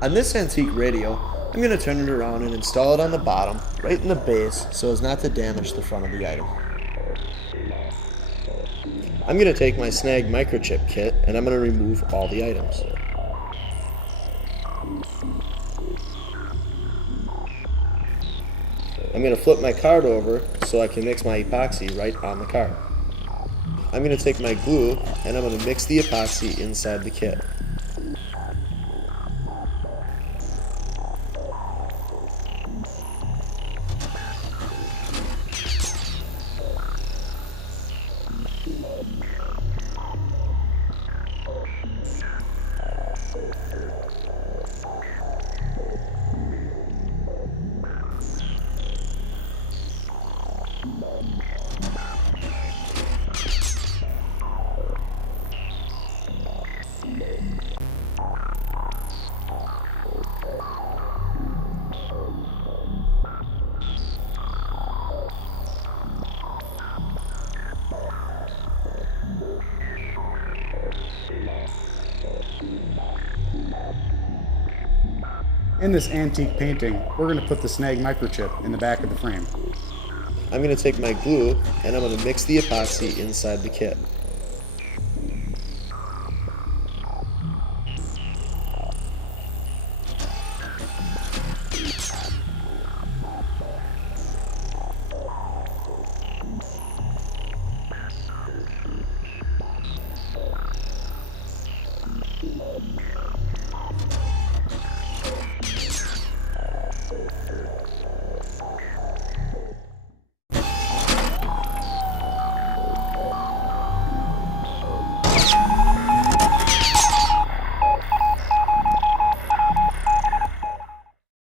On this antique radio, I'm going to turn it around and install it on the bottom, right in the base, so as not to damage the front of the item. I'm going to take my Snag microchip kit and I'm going to remove all the items. I'm going to flip my card over so I can mix my epoxy right on the card. I'm going to take my glue and I'm going to mix the epoxy inside the kit. In this antique painting, we're going to put the Snag microchip in the back of the frame. I'm going to take my glue and I'm going to mix the epoxy inside the kit.